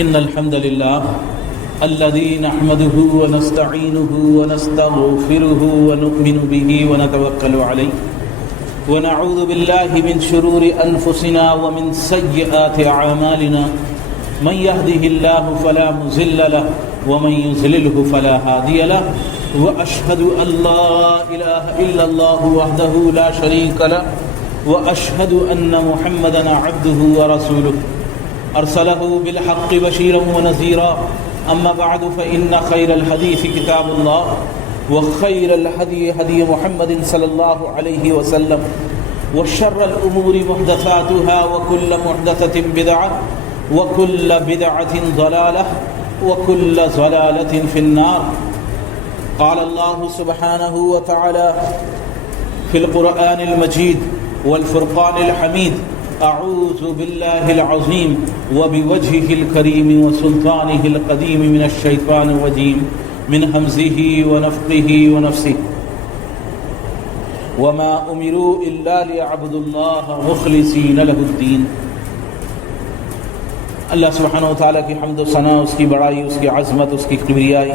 إن الحمد لله الذي نحمده ونستعينه ونستغفره ونؤمن به ونتوكل عليه ونعوذ بالله من شرور أنفسنا ومن سيئات أعمالنا من يهده الله فلا مضل له ومن يضلله فلا هادي له وأشهد أن لا إله إلا الله وحده لا شريك له وأشهد أن محمدا عبده ورسوله أرسله بالحق بشيرا ونذيرا أما بعد فإن خير الحديث كتاب الله وخير الهدي هدي محمد صلى الله عليه وسلم وشر الأمور محدثاتها وكل محدثة بدعة وكل بدعة ضلالة وكل ضلالة في النار. قال الله سبحانه وتعالى في القرآن المجيد والفرقان الحميد: أعوذ بالله العظيم وبوجهه الكريم وسلطانه القديم من الشيطان الرجيم من همزه ونفخه ونفسه وما أمروا إلا ليعبدوا الله مخلصين له الدين. اللہ سبحانہ وتعالیٰ کی حمد و ثنا، اس کی بڑائی، اس کی عظمت، اس کی کبریائی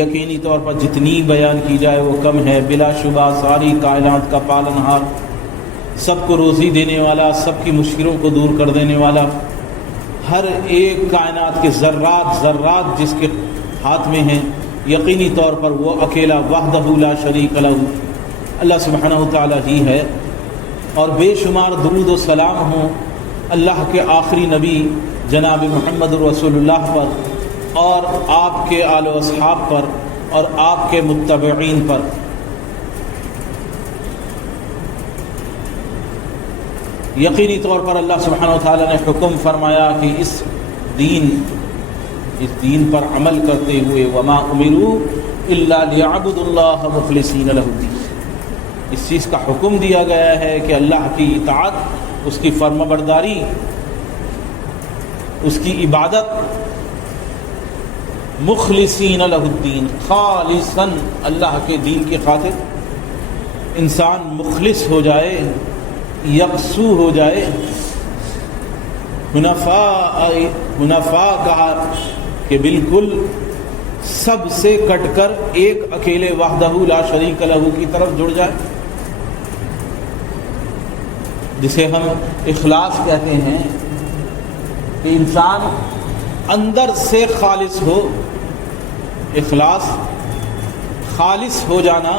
یقینی طور پر جتنی بیان کی جائے وہ کم ہے. بلا شبہ ساری کائنات کا پالنہار، سب کو روزی دینے والا، سب کی مشکلوں کو دور کر دینے والا، ہر ایک کائنات کے ذرات ذرات جس کے ہاتھ میں ہیں، یقینی طور پر وہ اکیلا وحدہ لا شریک لہ اللہ سبحانہ وتعالیٰ ہی ہے. اور بے شمار درود و سلام ہوں اللہ کے آخری نبی جناب محمد رسول اللہ پر اور آپ کے آل و اصحاب پر اور آپ کے متبعین پر. یقینی طور پر اللہ سبحانہ وتعالیٰ نے حکم فرمایا کہ اس دین پر عمل کرتے ہوئے وما امروا الا لیعبدوا اللہ مخلصین لہ الدین، اس چیز کا حکم دیا گیا ہے کہ اللہ کی اطاعت، اس کی فرمانبرداری، اس کی عبادت مخلصین لہ الدین، خالصاً اللہ کے دین کی خاطر انسان مخلص ہو جائے، یکسو ہو جائے. منافع کہا کہ بالکل سب سے کٹ کر ایک اکیلے وحدہ لا شریک لہ کی طرف جڑ جائے، جسے ہم اخلاص کہتے ہیں کہ انسان اندر سے خالص ہو. اخلاص، خالص ہو جانا،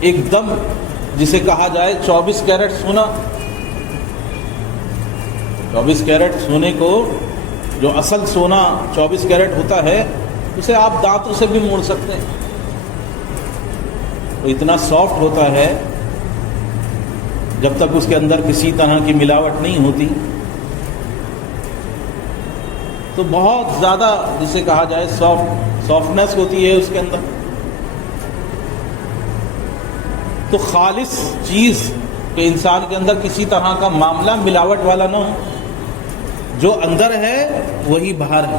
ایک دم جسے کہا جائے 24 کیرٹ سونا. 24 کیرٹ سونے کو، جو اصل سونا 24 کیرٹ ہوتا ہے، اسے آپ دانتوں سے بھی موڑ سکتے ہیں، وہ اتنا سافٹ ہوتا ہے جب تک اس کے اندر کسی طرح کی ملاوٹ نہیں ہوتی. تو بہت زیادہ جسے کہا جائے سافٹنس ہوتی ہے اس کے اندر. تو خالص چیز کہ انسان کے اندر کسی طرح کا معاملہ ملاوٹ والا نہ ہو. جو اندر ہے وہی باہر ہے،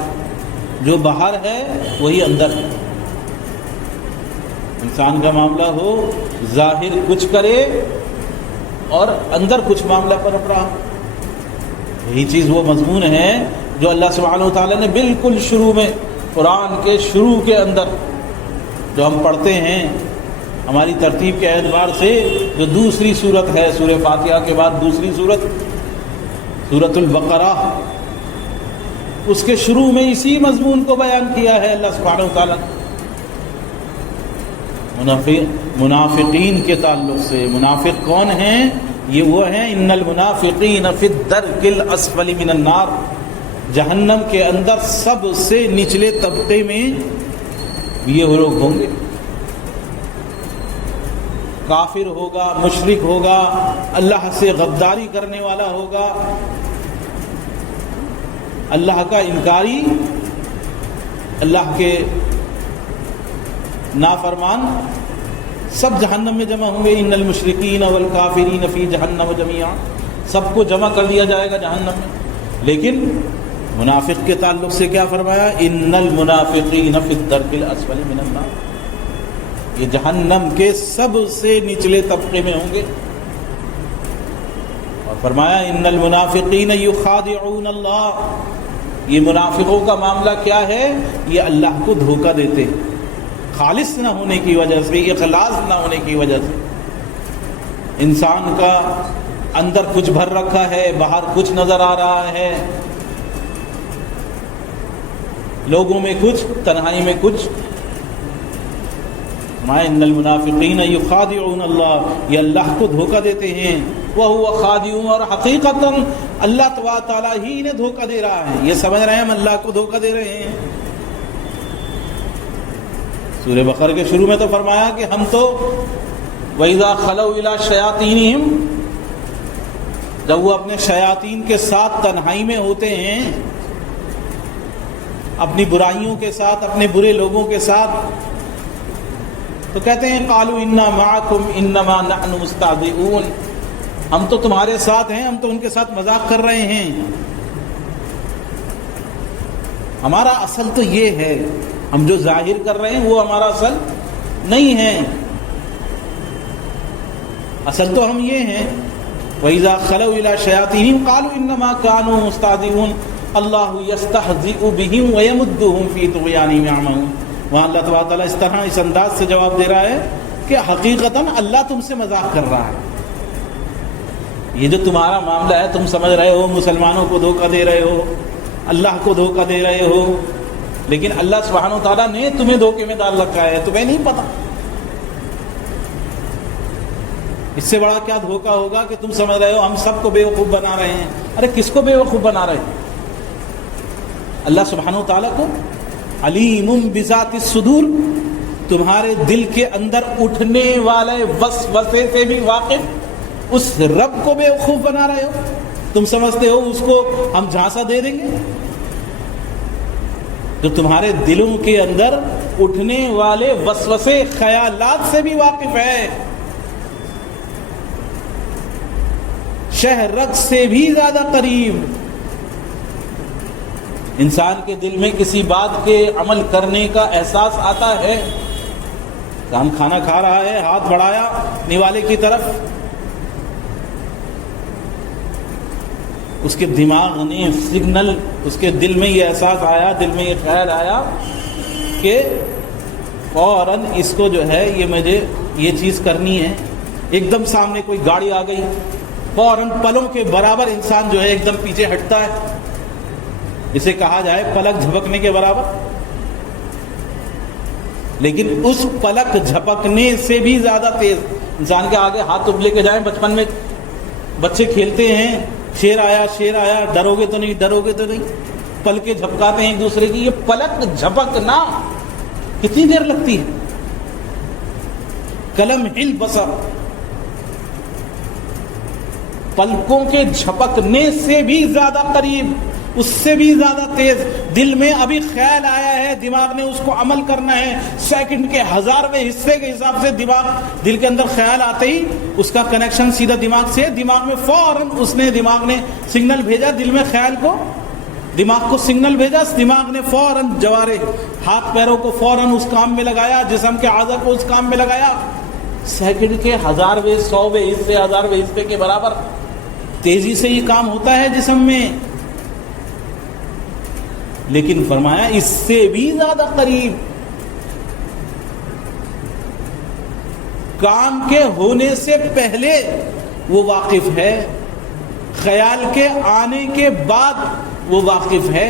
جو باہر ہے وہی اندر ہے. انسان کا معاملہ ہو ظاہر کچھ کرے اور اندر کچھ معاملہ پنپ رہا. یہی چیز وہ مضمون ہے جو اللہ سبحانہ وتعالیٰ نے بالکل شروع میں، قرآن کے شروع کے اندر جو ہم پڑھتے ہیں، ہماری ترتیب کے اعتبار سے جو دوسری صورت ہے سورہ فاتحہ کے بعد دوسری صورت سورۃ البقرہ، اس کے شروع میں اسی مضمون کو بیان کیا ہے اللہ سبحانہ وتعالیٰ نے. منافقین کے تعلق سے، منافق کون ہیں؟ یہ وہ ہیں ان المنافقین فی الدرک الاسفل من النار، جہنم کے اندر سب سے نچلے طبقے میں یہ لوگ ہوں گے. کافر ہوگا، مشرک ہوگا، اللہ سے غداری کرنے والا ہوگا، اللہ کا انکاری، اللہ کے نافرمان، سب جہنم میں جمع ہوں گے. ان المشرکین والکافرین فی جہنم جمیعا، سب کو جمع کر دیا جائے گا جہنم میں. لیکن منافق کے تعلق سے کیا فرمایا؟ ان المنافقین فی الدرک الاسفل من النار، یہ جہنم کے سب سے نچلے طبقے میں ہوں گے. اور فرمایا ان المنافقین یخادعون اللہ یہ منافقوں کا معاملہ کیا ہے؟ یہ اللہ کو دھوکہ دیتے ہیں، خالص نہ ہونے کی وجہ سے، اخلاص نہ ہونے کی وجہ سے۔ انسان کا اندر کچھ بھر رکھا ہے، باہر کچھ نظر آ رہا ہے، لوگوں میں کچھ، تنہائی میں کچھ۔ ما ان المنافقین یخادعون اللہ، یہ اللہ کو دھوکہ دیتے ہیں، وہو خادعون، اور حقیقتاً اللہ تبارک تعالیٰ ہی انہیں دھوکہ دے رہا ہے، یہ سمجھ رہے ہیں ہم اللہ کو دھوکہ دے رہے ہیں۔ سورہ بقرہ کے شروع میں تو فرمایا کہ ہم تو وَإِذَا خَلَوْا إِلَىٰ شَيَاطِينِهِمْ، جب وہ اپنے شیاطین کے ساتھ تنہائی میں ہوتے ہیں، اپنی برائیوں کے ساتھ، اپنے برے لوگوں کے ساتھ، تو کہتے ہیں قَالُوا إِنَّا مَعَكُمْ إِنَّمَا نَحْنُ مُسْتَهْزِئُونَ، ہم تو تمہارے ساتھ ہیں، ہم تو ان کے ساتھ مذاق کر رہے ہیں، ہمارا اصل تو یہ ہے، ہم جو ظاہر کر رہے ہیں وہ ہمارا اصل نہیں ہے، اصل تو ہم یہ ہیں۔ وَإِذَا خَلَوْا إِلَىٰ شَيَاطِينِهِمْ قَالُوا إِنَّمَا كَانُوا مُسْتَهْزِئُونَ اللَّهُ يَسْتَهْزِئُ بِهِمْ وَيَمُدُّهُمْ فِي طُغْيَانِهِمْ يَعْمَهُونَ۔ وہاں اللہ تبارک تعالیٰ اس طرح، اس انداز سے جواب دے رہا ہے کہ حقیقتاً اللہ تم سے مذاق کر رہا ہے، یہ جو تمہارا معاملہ ہے، تم سمجھ رہے ہو مسلمانوں کو دھوکہ دے رہے ہو، اللہ کو دھوکہ دے رہے ہو، لیکن اللہ سبحانہ و تعالیٰ نے تمہیں دھوکے میں ڈال رکھا ہے، تمہیں نہیں پتہ۔ اس سے بڑا کیا دھوکہ ہوگا کہ تم سمجھ رہے ہو ہم سب کو بیوقوف بنا رہے ہیں۔ ارے کس کو بیوقوف بنا رہے ہیں؟ اللہ سبحانہ و تعالیٰ کو۔ علیم بذات الصدور، تمہارے دل کے اندر اٹھنے والے وسوسے سے بھی واقف اس رب کو بیوقوف بنا رہے ہو۔ تم سمجھتے ہو اس کو ہم جھانسا دے دیں گے؟ جو تمہارے دلوں کے اندر اٹھنے والے وسوسے، خیالات سے بھی واقف ہے، شہرگ سے بھی زیادہ قریب۔ انسان کے دل میں کسی بات کے عمل کرنے کا احساس آتا ہے، ہم کھانا کھا رہا ہے، ہاتھ بڑھایا نوالے کی طرف، اس کے دماغ نے سگنل، اس کے دل میں یہ احساس آیا، دل میں یہ خیال آیا کہ فوراً اس کو جو ہے یہ مجھے یہ چیز کرنی ہے۔ ایک دم سامنے کوئی گاڑی آ گئی، فوراً پلوں کے برابر انسان جو ہے ایک دم پیچھے ہٹتا ہے، اسے کہا جائے پلک جھپکنے کے برابر۔ لیکن اس پلک جھپکنے سے بھی زیادہ تیز انسان کے آگے ہاتھ لے کے جائیں، بچپن میں بچے کھیلتے ہیں، شیر آیا شیر آیا، ڈرو گے تو نہیں ڈرو گے تو نہیں، پل کے جھپکاتے ہیں ایک دوسرے کی، یہ پلک جھپکنا کتنی دیر لگتی ہے؟ کلم ہل بصر، پلکوں کے جھپکنے سے بھی زیادہ قریب، اس سے بھی زیادہ تیز۔ دل میں ابھی خیال آیا ہے، دماغ نے اس کو عمل کرنا ہے، سیکنڈ کے 1000ویں حصے کے حساب سے دل کے اندر خیال آتے ہی اس کا کنیکشن سیدھا دماغ سے، دماغ میں فوراً دماغ نے سگنل بھیجا، دل میں خیال کو، دماغ کو سگنل بھیجا، دماغ نے فوراً جوارے ہاتھ پیروں کو فوراً اس کام میں لگایا، جسم کے اعضاء کو اس کام میں لگایا، سیکنڈ کے 1000ویں 100ویں حصے 1000ویں حصے کے برابر تیزی سے یہ کام ہوتا ہے جسم میں۔ لیکن فرمایا اس سے بھی زیادہ قریب، کام کے ہونے سے پہلے وہ واقف ہے، خیال کے آنے کے بعد وہ واقف ہے،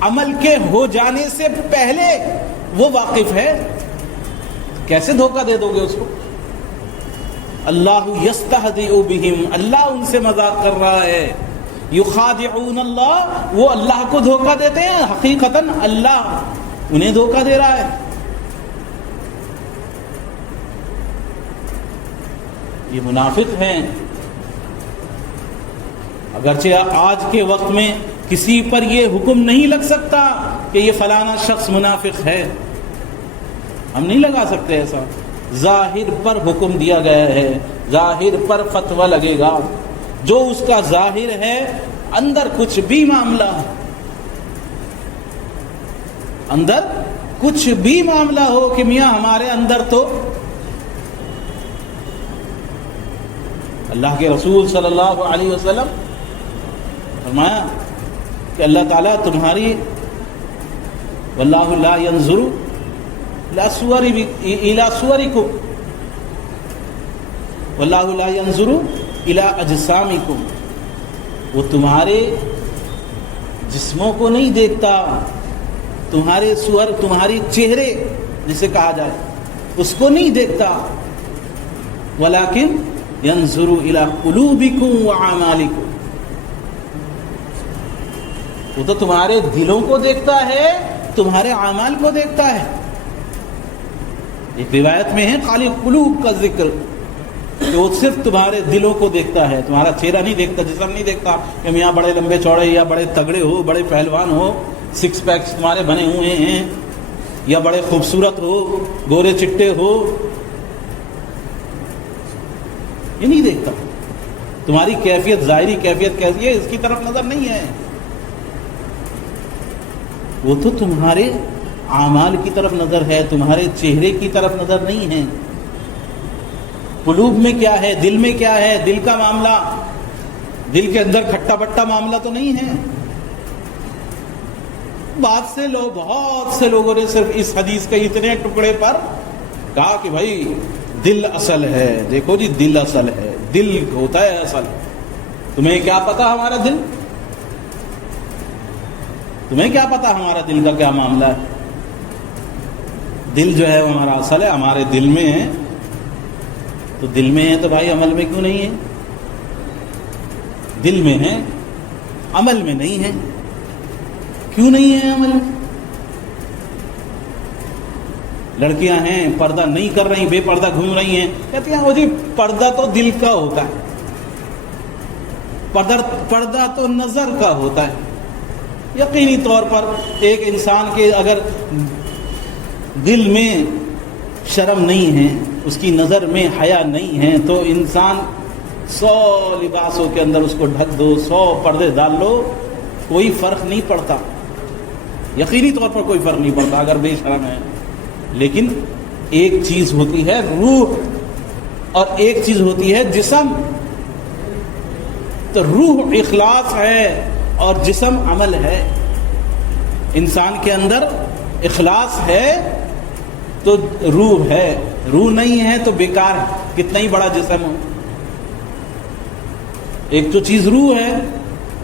عمل کے ہو جانے سے پہلے وہ واقف ہے۔ کیسے دھوکہ دے دو گے اس کو؟ اللہ یستہزئ بہم، اللہ ان سے مذاق کر رہا ہے۔ یخادعون اللہ، وہ اللہ کو دھوکہ دیتے ہیں، حقیقتاً اللہ انہیں دھوکہ دے رہا ہے۔ یہ منافق ہیں۔ اگرچہ آج کے وقت میں کسی پر یہ حکم نہیں لگ سکتا کہ یہ فلانا شخص منافق ہے، ہم نہیں لگا سکتے ایسا، ظاہر پر حکم دیا گیا ہے، ظاہر پر فتویٰ لگے گا، جو اس کا ظاہر ہے، اندر کچھ بھی معاملہ ہے، اندر کچھ بھی معاملہ ہو کہ میاں ہمارے اندر تو اللہ کے رسول صلی اللہ علیہ وسلم فرمایا کہ اللہ تعالیٰ تمہاری واللہ لا ينظر الى صورکم واللہ لا ينظر الى اجسامکم، وہ تمہارے جسموں کو نہیں دیکھتا، تمہارے صور، تمہارے چہرے جسے کہا جائے اس کو نہیں دیکھتا، ولیکن ينظر الى قلوبکم واعمالکم، وہ تو تمہارے دلوں کو دیکھتا ہے، تمہارے اعمال کو دیکھتا ہے۔ ایک روایت میں ہے خالی قلوب کا ذکر، کہ وہ صرف تمہارے دلوں کو دیکھتا ہے، تمہارا چہرہ نہیں دیکھتا، جسم نہیں دیکھتا کہ میاں بڑے لمبے چوڑے یا بڑے تگڑے ہو، بڑے پہلوان ہو، سکس پیکس تمہارے بنے ہوئے ہیں، یا بڑے خوبصورت ہو، گورے چٹے ہو، یہ نہیں دیکھتا۔ تمہاری کیفیت، ظاہری کیفیت کیسی ہے اس کی طرف نظر نہیں ہے، وہ تو تمہارے اعمال کی طرف نظر ہے، تمہارے چہرے کی طرف نظر نہیں ہے۔ قلوب میں کیا ہے، دل میں کیا ہے، دل کا معاملہ، دل کے اندر کھٹا بٹا معاملہ تو نہیں ہے۔ بہت سے لوگوں نے صرف اس حدیث کے اتنے ٹکڑے پر کہا کہ بھائی دل اصل ہے، دیکھو جی دل اصل ہے، دل ہوتا ہے اصل۔ تمہیں کیا پتا ہمارا دل؟ تمہیں کیا پتا ہمارا دل کا کیا معاملہ ہے؟ دل جو ہے وہ ہمارا اصل ہے، ہمارے دل میں ہے، تو دل میں ہے تو بھائی عمل میں کیوں نہیں ہے؟ دل میں ہے، عمل میں نہیں ہے، کیوں نہیں ہے عمل میں؟ لڑکیاں ہیں پردہ نہیں کر رہی، بے پردہ گھوم رہی ہیں، کہتی ہیں وہ جی پردہ تو دل کا ہوتا ہے، پردہ تو نظر کا ہوتا ہے۔ یقینی طور پر ایک انسان کے اگر دل میں شرم نہیں ہے، اس کی نظر میں حیا نہیں ہے، تو انسان 100 لباسوں کے اندر اس کو ڈھک دو، 100 پردے ڈال لو، کوئی فرق نہیں پڑتا، یقینی طور پر کوئی فرق نہیں پڑتا اگر بے شرم ہے۔ لیکن ایک چیز ہوتی ہے روح اور ایک چیز ہوتی ہے جسم، تو روح اخلاص ہے اور جسم عمل ہے۔ انسان کے اندر اخلاص ہے تو روح ہے، روح نہیں ہے تو بیکار ہے، کتنا ہی بڑا جسم ہو۔ ایک تو چیز روح ہے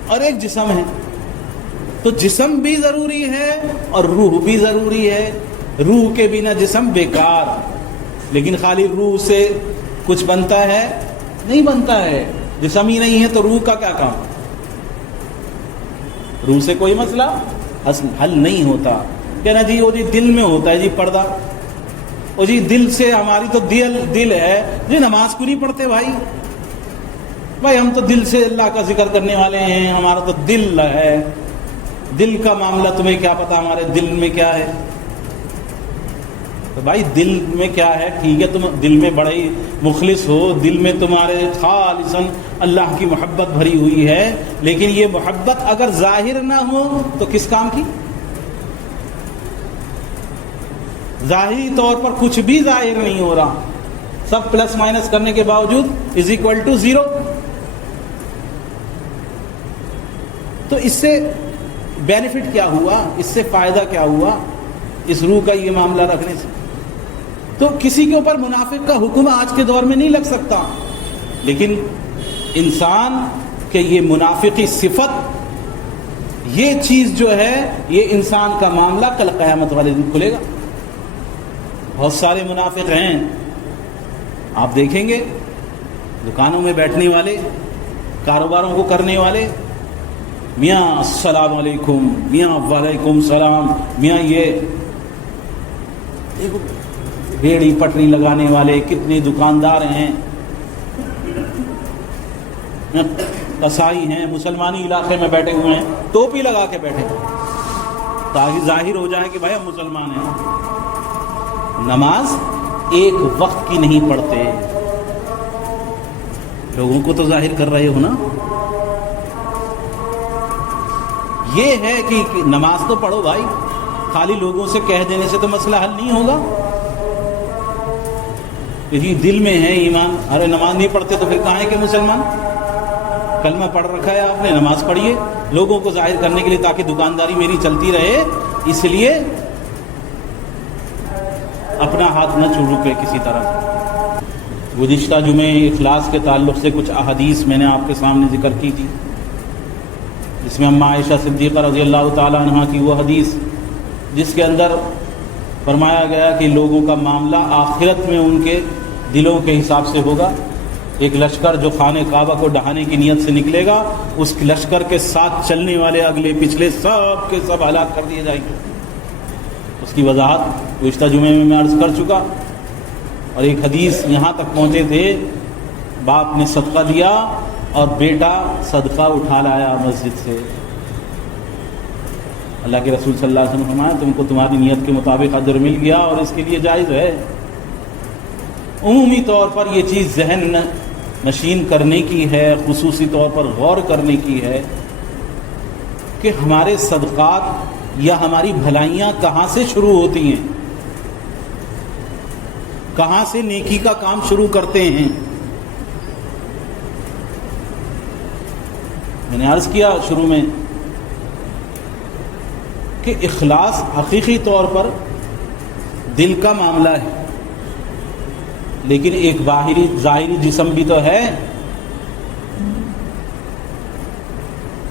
اور ایک جسم ہے، تو جسم بھی ضروری ہے اور روح بھی ضروری ہے۔ روح کے بنا جسم بیکار، لیکن خالی روح سے کچھ بنتا ہے؟ نہیں بنتا ہے۔ جسم ہی نہیں ہے تو روح کا کیا کام؟ روح سے کوئی مسئلہ حل نہیں ہوتا۔ کہنا جی وہ جی دل میں ہوتا ہے جی پردہ، وہ جی دل سے، ہماری تو دل ہے جی، نماز کیوں نہیں پڑھتے بھائی ہم تو دل سے اللہ کا ذکر کرنے والے ہیں، ہمارا تو دل ہے، دل کا معاملہ تمہیں کیا پتا ہمارے دل میں کیا ہے؟ تو بھائی دل میں کیا ہے ٹھیک ہے، تم دل میں بڑے ہی مخلص ہو، دل میں تمہارے خالصاً اللہ کی محبت بھری ہوئی ہے، لیکن یہ محبت اگر ظاہر نہ ہو تو کس کام کی؟ ظاہری طور پر کچھ بھی ظاہر نہیں ہو رہا، سب پلس مائنس کرنے کے باوجود =0۔ تو اس سے بینیفٹ کیا ہوا، اس سے فائدہ کیا ہوا اس روح کا یہ معاملہ رکھنے سے؟ تو کسی کے اوپر منافق کا حکم آج کے دور میں نہیں لگ سکتا، لیکن انسان کے یہ منافقی صفت، یہ چیز جو ہے، یہ انسان کا معاملہ کل قیامت والے دن کھلے گا۔ بہت سارے منافق ہیں، آپ دیکھیں گے دکانوں میں بیٹھنے والے، کاروباروں کو کرنے والے، میاں السلام علیکم، میاں وعلیکم السلام، میاں یہ ریڑھی پٹری لگانے والے کتنے دکاندار ہیں، قصائی ہیں، مسلمانی علاقے میں بیٹھے ہوئے ہیں، ٹوپی لگا کے بیٹھے تاکہ ظاہر ہو جائے کہ بھائی ہم مسلمان ہیں۔ نماز ایک وقت کی نہیں پڑھتے، لوگوں کو تو ظاہر کر رہے ہو نا۔ یہ ہے کہ نماز تو پڑھو بھائی، خالی لوگوں سے کہہ دینے سے تو مسئلہ حل نہیں ہوگا۔ یہی دل میں ہے ایمان، ارے نماز نہیں پڑھتے تو پھر کہاں ہے کہ مسلمان؟ کلمہ پڑھ رکھا ہے آپ نے، نماز پڑھیے۔ لوگوں کو ظاہر کرنے کے لیے تاکہ دکانداری میری چلتی رہے، اس لیے اپنا ہاتھ نہ رکے کسی طرح۔ گزشتہ جمعے اخلاص کے تعلق سے کچھ احادیث میں نے آپ کے سامنے ذکر کی تھی، جس میں اماں عائشہ صدیقہ رضی اللہ تعالی عنہ کی وہ حدیث جس کے اندر فرمایا گیا کہ لوگوں کا معاملہ آخرت میں ان کے دلوں کے حساب سے ہوگا۔ ایک لشکر جو خانہ کعبہ کو ڈھانے کی نیت سے نکلے گا، اس لشکر کے ساتھ چلنے والے اگلے پچھلے سب کے سب ہلاک کر دیے جائیں گے۔ اس کی وضاحت گزشتہ جمعے میں عرض کر چکا، اور ایک حدیث یہاں تک پہنچے تھے، باپ نے صدقہ دیا اور بیٹا صدقہ اٹھا لایا مسجد سے۔ اللہ کے رسول صلی اللہ علیہ وسلم نے فرمایا تم کو تمہاری نیت کے مطابق اجر مل گیا اور اس کے لیے جائز ہے۔ عمومی طور پر یہ چیز ذہن نشین کرنے کی ہے، خصوصی طور پر غور کرنے کی ہے کہ ہمارے صدقات یا ہماری بھلائیاں کہاں سے شروع ہوتی ہیں، کہاں سے نیکی کا کام شروع کرتے ہیں۔ میں نے عرض کیا شروع میں کہ اخلاص حقیقی طور پر دل کا معاملہ ہے، لیکن ایک ظاہری جسم بھی تو ہے۔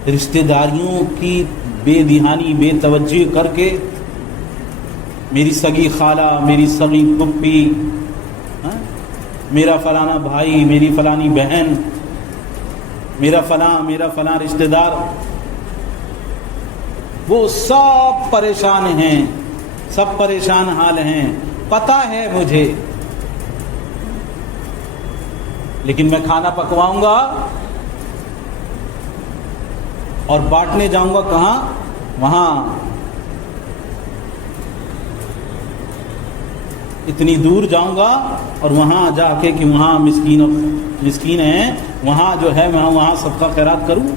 رشتہ داریوں کی بے دھیانی، بے توجہ کر کے میری سگی خالہ، میری سگی پھپھی، میرا فلانا بھائی، میری فلانی بہن، میرا فلاں رشتہ دار، وہ سب پریشان ہیں، سب پریشان حال ہیں، پتہ ہے مجھے، لیکن میں کھانا پکواؤں گا اور بانٹنے جاؤں گا کہاں؟ وہاں اتنی دور جاؤں گا اور وہاں جا کے کہ وہاں مسکین ہیں، وہاں جو ہے میں وہاں صدقہ خیرات کروں۔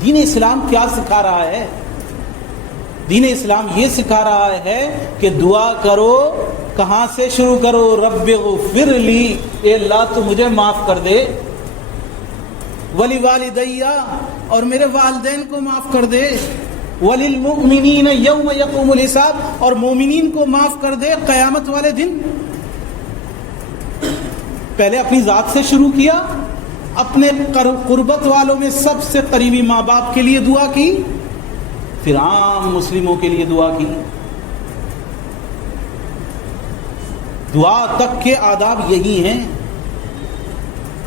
دین اسلام کیا سکھا رہا ہے؟ دین اسلام یہ سکھا رہا ہے کہ دعا کرو، کہاں سے شروع کرو؟ رب اغفر لی، اے اللہ تو مجھے معاف کر دے، ولی والدیہ، اور میرے والدین کو معاف کر دے، وللمؤمنین یوم یقوم الحساب، اور مومنین کو معاف کر دے قیامت والے دن۔ پہلے اپنی ذات سے شروع کیا، اپنے قربت والوں میں سب سے قریبی ماں باپ کے لیے دعا کی، پھر عام مسلموں کے لیے دعا کی۔ دعا تک کے آداب یہی ہیں۔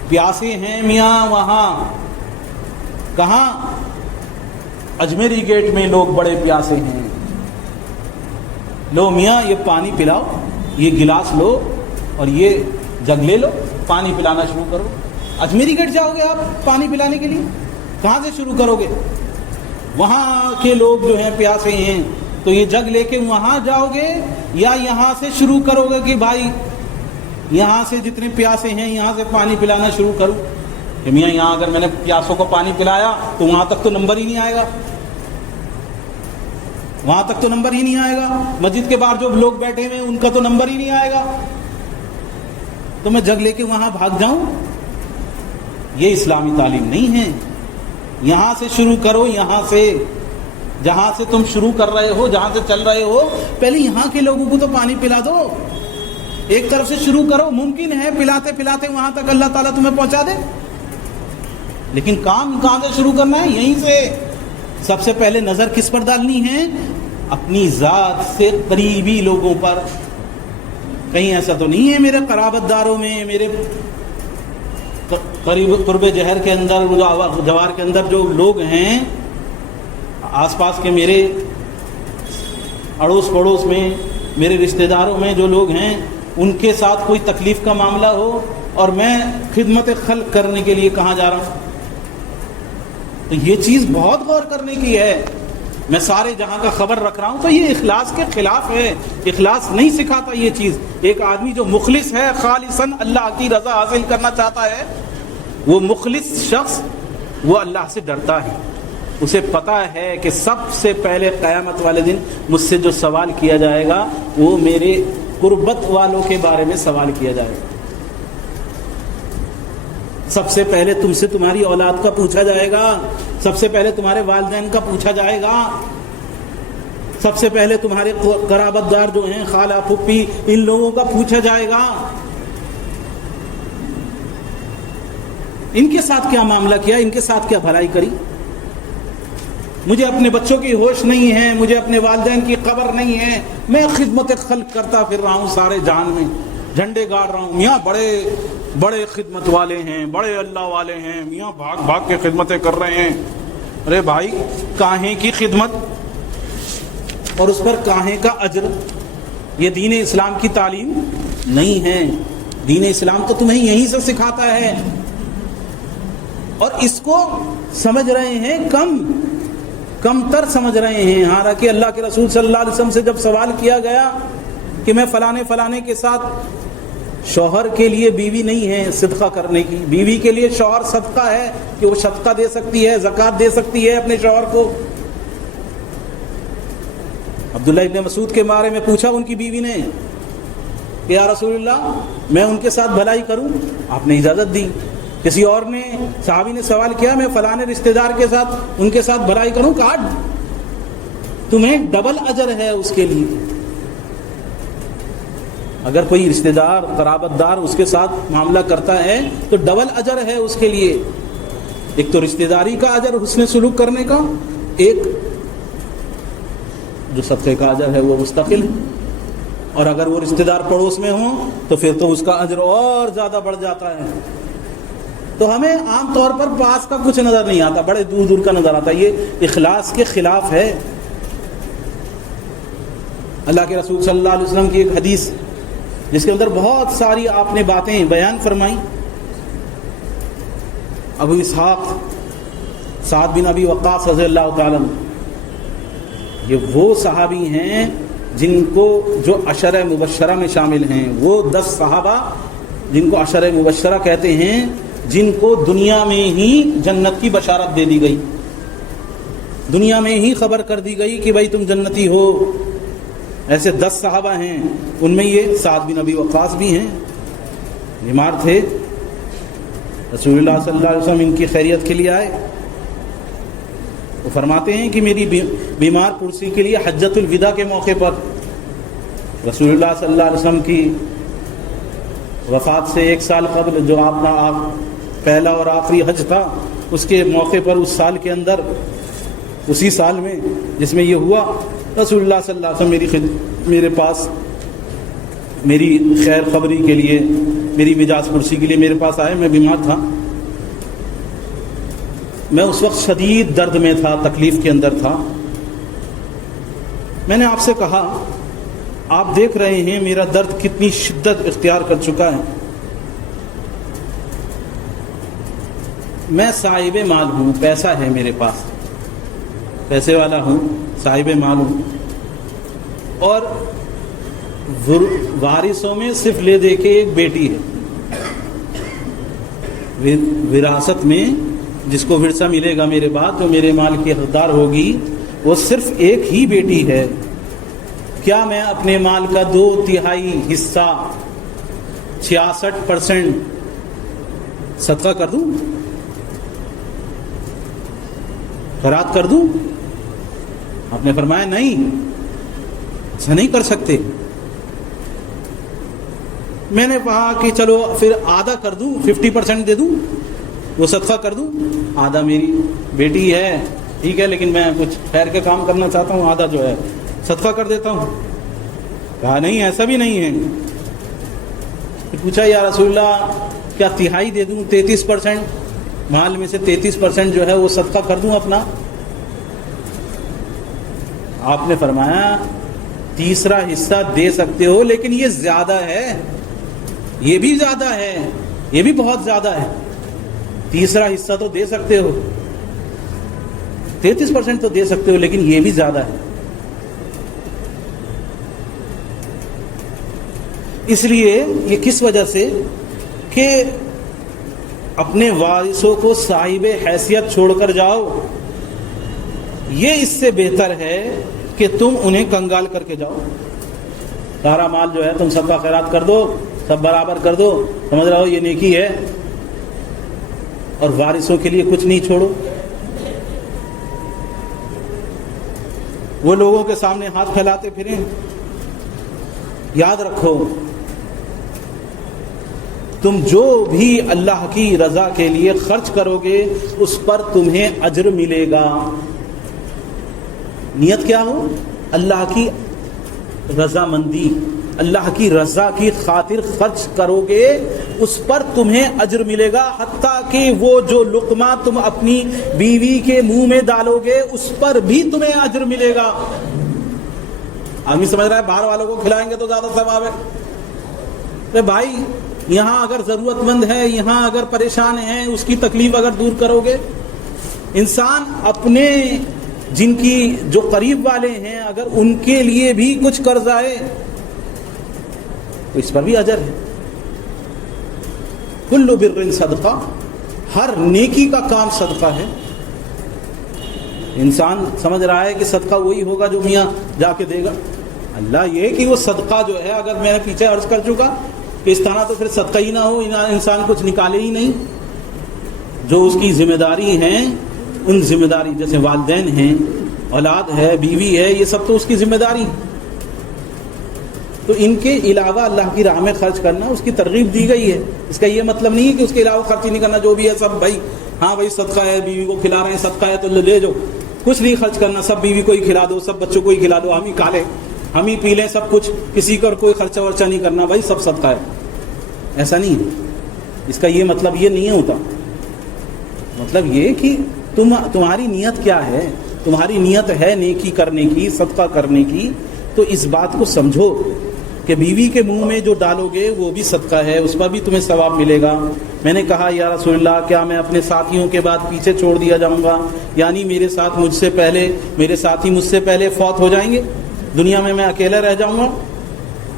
پیاسے ہیں میاں وہاں، کہاں؟ اجمیری گیٹ میں لوگ بڑے پیاسے ہیں، لو میاں یہ پانی پلاؤ، یہ گلاس لو اور یہ جگ لے لو، پانی پلانا شروع کرو۔ اجمیری گیٹ جاؤ گے آپ پانی پلانے کے لیے، کہاں سے شروع کرو گے؟ وہاں کے لوگ جو ہیں پیاسے ہیں، تو یہ جگ لے کے وہاں جاؤ گے یا یہاں سے شروع کرو گے کہ بھائی یہاں سے جتنے پیاسے ہیں یہاں سے پانی پلانا شروع کروں؟ کہ میاں یہاں اگر میں نے پیاسوں کو پانی پلایا تو وہاں تک تو نمبر ہی نہیں آئے گا، وہاں تک تو نمبر ہی نہیں آئے گا، مسجد کے باہر جو لوگ بیٹھے ہوئے ان کا تو نمبر ہی نہیں آئے گا، تو میں جگ لے کے وہاں بھاگ جاؤں؟ یہ اسلامی تعلیم نہیں ہے۔ یہاں سے شروع کرو، یہاں سے جہاں سے تم شروع کر رہے ہو، جہاں سے چل رہے ہو، پہلے یہاں کے لوگوں کو تو پانی پلا دو، ایک طرف سے شروع کرو۔ ممکن ہے پلاتے پلاتے وہاں تک اللہ تعالیٰ تمہیں پہنچا دے، لیکن کام کہاں سے شروع کرنا ہے؟ یہیں سے۔ سب سے پہلے نظر کس پر ڈالنی ہے؟ اپنی ذات سے قریبی لوگوں پر۔ کہیں ایسا تو نہیں ہے میرے قرابت داروں میں، میرے قریب قرب جہر کے اندر، جوار کے اندر جو لوگ ہیں، آس پاس کے میرے اڑوس پڑوس میں، میرے رشتہ داروں میں جو لوگ ہیں، ان کے ساتھ کوئی تکلیف کا معاملہ ہو اور میں خدمت خلق کرنے کے لیے کہاں جا رہا ہوں؟ تو یہ چیز بہت غور کرنے کی ہے۔ میں سارے جہاں کا خبر رکھ رہا ہوں تو یہ اخلاص کے خلاف ہے، اخلاص نہیں سکھاتا یہ چیز۔ ایک آدمی جو مخلص ہے، خالصاً اللہ کی رضا حاصل کرنا چاہتا ہے، وہ مخلص شخص وہ اللہ سے ڈرتا ہے، اسے پتا ہے کہ سب سے پہلے قیامت والے دن مجھ سے جو سوال کیا جائے گا وہ میرے قربت والوں کے بارے میں سوال کیا جائے گا۔ سب سے پہلے تم سے تمہاری اولاد کا پوچھا جائے گا، سب سے پہلے تمہارے والدین کا پوچھا جائے گا، سب سے پہلے تمہارے قرابت دار جو ہیں خالہ پھپھی ان لوگوں کا پوچھا جائے گا، ان کے ساتھ کیا معاملہ کیا، ان کے ساتھ کیا بھلائی کری۔ مجھے اپنے بچوں کی ہوش نہیں ہے، مجھے اپنے والدین کی خبر نہیں ہے، میں خدمت خلق کرتا پھر رہا ہوں سارے جہان میں، جھنڈے گاڑ رہا ہوں، میاں بڑے بڑے خدمت والے ہیں، بڑے اللہ والے ہیں، میاں بھاگ بھاگ کے خدمتیں کر رہے ہیں۔ ارے بھائی کاہیں کی خدمت اور اس پر کاہیں کا اجر؟ یہ دین اسلام کی تعلیم نہیں ہے۔ دین اسلام تو تمہیں یہیں سے سکھاتا ہے، اور اس کو سمجھ رہے ہیں کم تر سمجھ رہے ہیں۔ حالانکہ اللہ کے رسول صلی اللہ علیہ وسلم سے جب سوال کیا گیا کہ میں فلانے کے ساتھ، شوہر کے لیے بیوی نہیں ہے صدقہ کرنے کی، بیوی کے لیے شوہر صدقہ ہے کہ وہ صدقہ دے سکتی ہے، زکوٰۃ دے سکتی ہے اپنے شوہر کو۔ عبداللہ ابن مسعود کے بارے میں پوچھا ان کی بیوی نے کہ یا رسول اللہ میں ان کے ساتھ بھلائی کروں؟ آپ نے اجازت دی۔ کسی اور نے، صحابی نے سوال کیا میں فلانے رشتہ دار کے ساتھ ان کے ساتھ بھلائی کروں؟ کہا تمہیں ڈبل اجر ہے اس کے لیے۔ اگر کوئی رشتہ دار قرابت دار اس کے ساتھ معاملہ کرتا ہے تو ڈبل اجر ہے اس کے لیے، ایک تو رشتہ داری کا اجر حسن سلوک کرنے کا، ایک جو صدقے کا اجر ہے وہ مستقل ہے، اور اگر وہ رشتہ دار پڑوس میں ہوں تو پھر تو اس کا اجر اور زیادہ بڑھ جاتا ہے۔ تو ہمیں عام طور پر پاس کا کچھ نظر نہیں آتا، بڑے دور دور کا نظر آتا ہے، یہ اخلاص کے خلاف ہے۔ اللہ کے رسول صلی اللہ علیہ وسلم کی ایک حدیث جس کے اندر بہت ساری آپ نے باتیں بیان فرمائی۔ ابو اسحاق سعد بن ابی وقاص رضی اللہ تعالیٰ عنہ، یہ وہ صحابی ہیں جن کو جو عشرہ مبشرہ میں شامل ہیں، وہ 10 صحابہ جن کو عشرہ مبشرہ کہتے ہیں، جن کو دنیا میں ہی جنت کی بشارت دے دی گئی، دنیا میں ہی خبر کر دی گئی کہ بھائی تم جنتی ہو۔ ایسے 10 صحابہ ہیں، ان میں یہ سعد بن ابی وقاص بھی ہیں، بیمار تھے، رسول اللہ صلی اللہ علیہ وسلم ان کی خیریت کے لیے آئے۔ وہ فرماتے ہیں کہ میری بیمار پرسی کے لیے حجۃ الوداع کے موقع پر رسول اللہ صلی اللہ علیہ وسلم کی وفات سے 1 سال قبل جو آپ کا پہلا اور آخری حج تھا، اس کے موقع پر اس سال کے اندر، اسی سال میں جس میں یہ ہوا، رسول اللہ صلی اللہ علیہ وسلم میرے پاس میری خیر خبری کے لیے، میری مجاز پرسی کے لیے میرے پاس آئے۔ میں بیمار تھا، میں اس وقت شدید درد میں تھا، تکلیف کے اندر تھا۔ میں نے آپ سے کہا آپ دیکھ رہے ہیں میرا درد کتنی شدت اختیار کر چکا ہے، میں صاحب مال ہوں، پیسہ ہے میرے پاس، پیسے والا ہوں، صاحب مال ہوں، اور وارثوں میں صرف لے دے کے ایک بیٹی ہے، وراثت میں جس کو ورثہ ملے گا میرے بعد، جو میرے مال کی حقدار ہوگی، وہ صرف ایک ہی بیٹی ہے۔ کیا میں اپنے مال کا 2/3 حصہ 66% صدقہ کر دوں، خیرات کر دوں؟ آپ نے فرمایا نہیں، ایسا نہیں کر سکتے۔ میں نے کہا کہ چلو پھر آدھا کر دوں، 50% دے دوں، وہ صدقہ کر دوں، آدھا میری بیٹی ہے ٹھیک ہے، لیکن میں کچھ خیر کے کام کرنا چاہتا ہوں، آدھا جو ہے صدقہ کر دیتا ہوں۔ کہا نہیں، ایسا بھی نہیں ہے۔ پھر پوچھا یا رسول اللہ کیا تہائی دے دوں، 33% مال میں سے 33% جو ہے وہ صدقہ کر دوں اپنا؟ آپ نے فرمایا تیسرا حصہ دے سکتے ہو، لیکن یہ زیادہ ہے، یہ بھی زیادہ ہے، یہ بھی بہت زیادہ ہے۔ تیسرا حصہ تو دے سکتے ہو، 33% تو دے سکتے ہو، لیکن یہ بھی زیادہ ہے۔ اس لیے یہ کس وجہ سے کہ اپنے وارثوں کو صاحب حیثیت چھوڑ کر جاؤ، یہ اس سے بہتر ہے کہ تم انہیں کنگال کر کے جاؤ۔ سارا مال جو ہے تم صدقہ خیرات کر دو، سب برابر کر دو، سمجھ رہے ہو یہ نیکی ہے، اور وارثوں کے لیے کچھ نہیں چھوڑو؟ وہ لوگوں کے سامنے ہاتھ پھیلاتے پھریں؟ یاد رکھو، تم جو بھی اللہ کی رضا کے لیے خرچ کرو گے اس پر تمہیں اجر ملے گا۔ نیت کیا ہو؟ اللہ کی رضامندی، اللہ کی رضا کی خاطر خرچ کرو گے اس پر تمہیں اجر ملے گا، حتیٰ کہ وہ جو لقمہ تم اپنی بیوی کے منہ میں ڈالو گے اس پر بھی تمہیں اجر ملے گا۔ آدمی سمجھ رہا ہے باہر والوں کو کھلائیں گے تو زیادہ ثواب ہے۔ بھائی یہاں اگر ضرورت مند ہے، یہاں اگر پریشان ہے، اس کی تکلیف اگر دور کرو گے، انسان اپنے جن کی جو قریب والے ہیں اگر ان کے لیے بھی کچھ قرض آئے تو اس پر بھی اجر ہے۔ کل بر صدقہ، ہر نیکی کا کام صدقہ ہے۔ انسان سمجھ رہا ہے کہ صدقہ وہی ہوگا جو میاں جا کے دے گا۔ اللہ یہ کہ وہ صدقہ جو ہے، اگر میں نے پیچھے عرض کر چکا کہ اس طرح تو پھر صدقہ ہی نہ ہو، انسان کچھ نکالے ہی نہیں۔ جو اس کی ذمہ داری ہیں، ان ذمہ داری جیسے والدین ہیں، اولاد ہے، بیوی ہے، یہ سب تو اس کی ذمہ داری۔ تو ان کے علاوہ اللہ کی راہ میں خرچ کرنا اس کی ترغیب دی گئی ہے۔ اس کا یہ مطلب نہیں ہے کہ اس کے علاوہ خرچ ہی نہیں کرنا، جو بھی ہے سب بھائی ہاں بھائی صدقہ ہے، بیوی کو کھلا رہے ہیں صدقہ ہے تو لے جاؤ، کچھ نہیں خرچ کرنا، سب بیوی کو ہی کھلا دو، سب بچوں کو ہی کھلا دو، ہم ہی کھا لیں، ہم ہی پی لیں سب کچھ، کسی کا کوئی خرچہ ورچہ نہیں کرنا، بھائی سب صدقہ ہے۔ ایسا نہیں ہے، اس کا یہ مطلب یہ نہیں ہوتا۔ مطلب یہ کہ تمہاری نیت کیا ہے؟ تمہاری نیت ہے نیکی کرنے کی، صدقہ کرنے کی، تو اس بات کو سمجھو کہ بیوی کے منہ میں جو ڈالو گے وہ بھی صدقہ ہے، اس پر بھی تمہیں ثواب ملے گا۔ میں نے کہا یا رسول اللہ کیا میں اپنے ساتھیوں کے بعد پیچھے چھوڑ دیا جاؤں گا؟ یعنی میرے ساتھی مجھ سے پہلے فوت ہو جائیں گے، دنیا میں اکیلا رہ جاؤں گا؟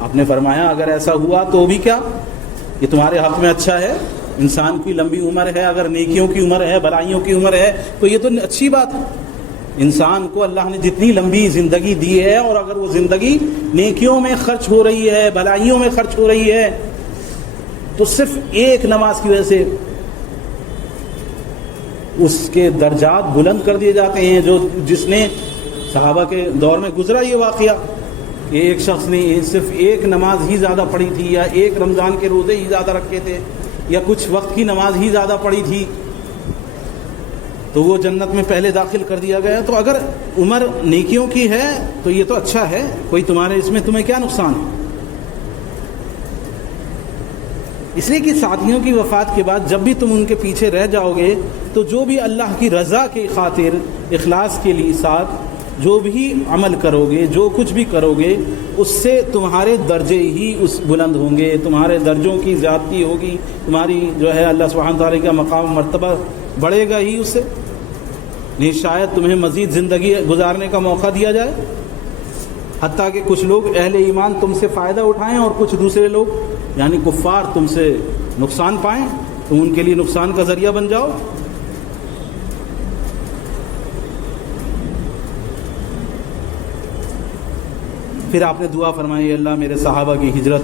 آپ نے فرمایا اگر ایسا ہوا تو بھی کیا، یہ تمہارے حق میں اچھا ہے۔ انسان کی لمبی عمر ہے، اگر نیکیوں کی عمر ہے، بھلائیوں کی عمر ہے تو یہ تو اچھی بات ہے۔ انسان کو اللہ نے جتنی لمبی زندگی دی ہے، اور اگر وہ زندگی نیکیوں میں خرچ ہو رہی ہے، بھلائیوں میں خرچ ہو رہی ہے، تو صرف ایک نماز کی وجہ سے اس کے درجات بلند کر دیے جاتے ہیں۔ جس نے صحابہ کے دور میں گزرا یہ واقعہ کہ ایک شخص نے صرف ایک نماز ہی زیادہ پڑھی تھی، یا ایک رمضان کے روزے ہی زیادہ رکھے تھے، یا کچھ وقت کی نماز ہی زیادہ پڑھی تھی، تو وہ جنت میں پہلے داخل کر دیا گیا۔ تو اگر عمر نیکیوں کی ہے تو یہ تو اچھا ہے، کوئی تمہیں کیا نقصان ہے؟ اس لیے کہ ساتھیوں کی وفات کے بعد جب بھی تم ان کے پیچھے رہ جاؤ گے تو جو بھی اللہ کی رضا کی خاطر اخلاص کے لیے ساتھ جو بھی عمل کرو گے، جو کچھ بھی کرو گے، اس سے تمہارے درجے ہی اس بلند ہوں گے، تمہارے درجوں کی زیادتی ہوگی، تمہاری جو ہے اللہ سبحانہ تعالیٰ کا مقام مرتبہ بڑھے گا ہی اس سے۔ نہیں شاید تمہیں مزید زندگی گزارنے کا موقع دیا جائے، حتیٰ کہ کچھ لوگ اہل ایمان تم سے فائدہ اٹھائیں اور کچھ دوسرے لوگ یعنی کفار تم سے نقصان پائیں، تم ان کے لیے نقصان کا ذریعہ بن جاؤ۔ پھر آپ نے دعا فرمائی اللہ میرے صحابہ کی ہجرت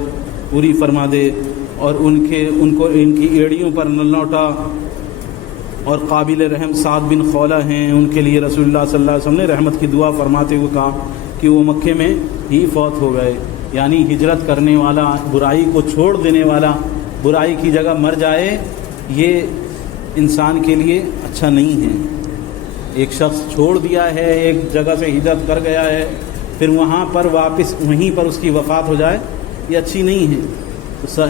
پوری فرما دے، اور ان کی ایڑیوں پر نہ لوٹا، اور قابل رحم سعد بن خولہ ہیں، ان کے لیے رسول اللہ صلی اللہ علیہ وسلم نے رحمت کی دعا فرماتے ہوئے کہا کہ وہ مکے میں ہی فوت ہو گئے۔ یعنی ہجرت کرنے والا، برائی کو چھوڑ دینے والا برائی کی جگہ مر جائے، یہ انسان کے لیے اچھا نہیں ہے۔ ایک شخص چھوڑ دیا ہے، ایک جگہ سے ہجرت کر گیا ہے، پھر وہاں پر واپس وہیں پر اس کی وفات ہو جائے، یہ اچھی نہیں ہے۔